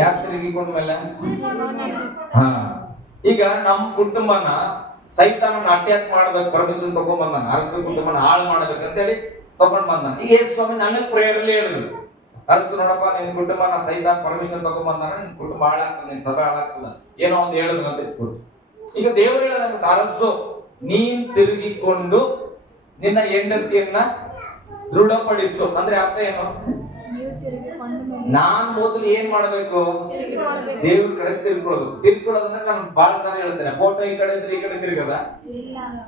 ಯಾಕೆ ತಿರುಗಿಕೊಂಡ್ಮೇಲೆ? ಹಾ, ಈಗ ನಮ್ಮ ಕುಟುಂಬನ ಸೈತಾನನ ಅಟ್ಯಾಕ್ ಮಾಡ್ಬೇಕು ಪರ್ಮಿಷನ್ ತಗೊಂಡ್ ಬಂದಾನ, ಅರಸು ಕುಟುಂಬನ ಹಾಳು ಮಾಡ್ಬೇಕಂತೇಳಿ ತಗೊಂಡ್ ಬಂದಾನ. ಈಗ ಯೇಸು ಸ್ವಾಮಿ ನನಗೆ ಪ್ರೇಯರ್ ಅಲ್ಲಿ ಹೇಳಿದ್ರು, ಅರಸು ನೋಡಪ್ಪ ನಿನ್ ಕುಟುಂಬನ ಸೈತಾನ್ ಪರ್ಮಿಷನ್ ತಗೊಂಡ್ ಬಂದಾನ, ನಿನ್ ಕುಟುಂಬ ಹಾಳಾಗ್ತದೆ, ನಿನ್ ಸಭೆ ಹಾಳಾಗ್ತದ, ಏನೋ ಒಂದು ಹೇಳಿದ್ರು ಅಂತ ಇಟ್ಕೊಡು. ಈಗ ದೇವರು ಹೇಳದಂತ, ಅರಸು ನೀನ್ ತಿರುಗಿಕೊಂಡು ನಿನ್ನ ಹೆಂಡತಿಯನ್ನ ದೃಢಪಡಿಸು ಅಂದ್ರೆ ಅರ್ಥ ಏನು? ನಾನ್ ಮೊದಲು ಏನ್ ಮಾಡ್ಬೇಕು? ದೇವ್ರ ಕಡೆ ತಿರ್ಕೊಳ್ಳೋದು. ತಿರ್ಕೊಳ್ಳೋದಂದ್ರೆ ನಾನು ಬಹಳ ಸಾರಿ ಹೇಳ್ತೇನೆ, ಫೋಟೋ ಈ ಕಡೆ ಇದ್ರೆ ಈ ಕಡೆ ತಿರುಗದ,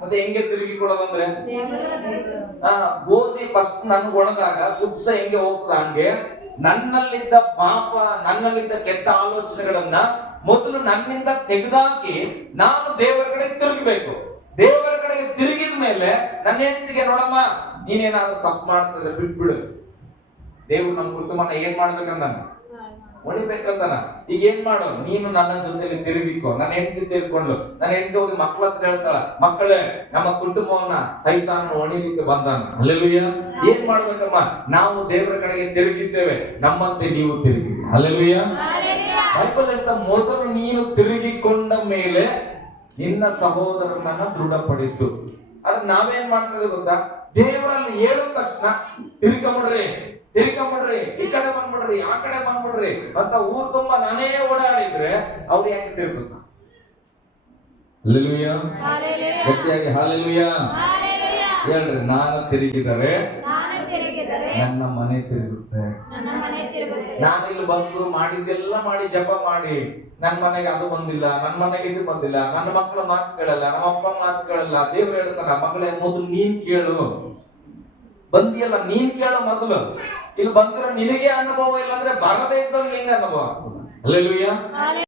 ಮತ್ತೆ ಹೆಂಗೆ ತಿರುಗಿಕೊಳ್ಳೋದಂದ್ರೆ ಗೋಧಿ ಫಸ್ಟ್ ನನ್ಗೆ ಒಣದಾಗ ಕುಪ್ಸ ಹೆಂಗೆ ಹೋಗ್ತದ ಹಂಗೆ ನನ್ನಲ್ಲಿದ್ದ ಪಾಪ, ನನ್ನಲ್ಲಿದ್ದ ಕೆಟ್ಟ ಆಲೋಚನೆಗಳನ್ನ ಮೊದಲು ನನ್ನಿಂದ ತೆಗೆದಾಕಿ ನಾನು ದೇವರ ಕಡೆ ತಿರುಗಬೇಕು. ದೇವರ ಕಡೆಗೆ ತಿರುಗಿದ ಮೇಲೆ ನನ್ನ ಹೆಂಡತಿಗೆ, ನೋಡಮ್ಮ ನೀನೇನಾದ್ರೂ ತಪ್ಪು ಮಾಡ್ತಿದ್ರೆ ಬಿಟ್ಬಿಡು. ದೇವ್ರು ನಮ್ಮ ಕುಟುಂಬನ ಏನ್ ಮಾಡ್ಬೇಕಂತಾನ? ಹೊಡಿಬೇಕಂತಾನ. ಈಗ ಏನ್ ಮಾಡೋ, ನೀನು ನನ್ನ ಜೊತೆಲಿ ತಿರುಗಿಕೋ. ನನ್ನ ಹೆಂಡತಿ ತಿರ್ಕೊಂಡು, ನನ್ನ ಹೆಂಡತಿ ಹೋಗಿ ಮಕ್ಕಳ ಹತ್ರ ಹೇಳ್ತಾಳ, ಮಕ್ಕಳೇ ನಮ್ಮ ಕುಟುಂಬವನ್ನ ಸೈತಾನ ಹೊಡಿಲಿಕ್ಕೆ ಬಂದಾನ. ಹಲ್ಲೆಲೂಯಾ. ಏನ್ ಮಾಡ್ಬೇಕಮ್ಮ? ನಾವು ದೇವರ ಕಡೆಗೆ ತಿರುಗಿದ್ದೇವೆ, ನಮ್ಮಂತೆ ನೀವು ತಿರುಗಿ. ಹಲ್ಲೆಲೂಯಾ. ಬೈಬಲ್ ಹೇಳ್ತಾ, ಮೊದಲು ನೀನು ತಿರುಗಿಕೊಂಡ ಮೇಲೆ ನಿನ್ನ ಸಹೋದರನನ್ನ ದೃಢಪಡಿಸು. ಅದ್ರ ನಾವೇನ್ ಮಾಡ್ತೇವೆ ಗೊತ್ತಾ? ದೇವರಲ್ಲಿ ಹೇಳಿದ ತಕ್ಷಣ ತಿರ್ಕೊಂಬಿಡ್ರಿ, ಈ ಕಡೆ ಬಂದ್ಬಿಡ್ರಿ, ಆ ಕಡೆ ಬಂದ್ಬಿಡ್ರಿ ಅಂತ ಊರ್ ತುಂಬಾ ನಾನೇ ಓಡಾಡಿದ್ರೆ ಅವ್ರು ಯಾಕೆ ತಿರುಗುತ್ತ? ಹಲ್ಲೆಲೂಯಾ. ಗಟ್ಟಿಯಾಗಿ ಹಲ್ಲೆಲೂಯಾ ಹೇಳ್ರಿ. ನಾನು ತಿರುಗಿದರೆ ನನ್ನ ಮನೆ ತಿರುಗುತ್ತೆ. ನಾನಿಲ್ಲಿ ಬಂದು ಮಾಡಿದ್ದೆಲ್ಲ ಮಾಡಿ ಜಪ ಮಾಡಿ ನನ್ನ ಮನೆಗೆ ಅದು ಬಂದಿಲ್ಲ, ನನ್ನ ಮನೆಗೆ ಇದು ಬಂದಿಲ್ಲ, ನನ್ನ ಮಕ್ಕಳ ಮಾತು ಕೇಳಲ್ಲ, ನಮ್ಮ ಅಪ್ಪ ಮಾತು ಕೇಳಲ್ಲ. ದೇವ್ರು ಹೇಳ್ತಾನ, ಮಗಳೇ ಮೊದಲು ನೀನ್ ಕೇಳು. ಬಂದಿಯಲ್ಲ ನೀನ್ ಕೇಳು ಮೊದಲು. ಇಲ್ಲಿ ಬಂದಿರೋ ನಿನಗೆ ಅನುಭವ ಇಲ್ಲ ಅಂದ್ರೆ ಬರದೇ ಇದ್ದವ್ರಿಗೆ ಹೆಂಗ ಅನುಭವ ಆಗ್ತದೆ? ಹಲ್ಲೆಲೂಯಾ.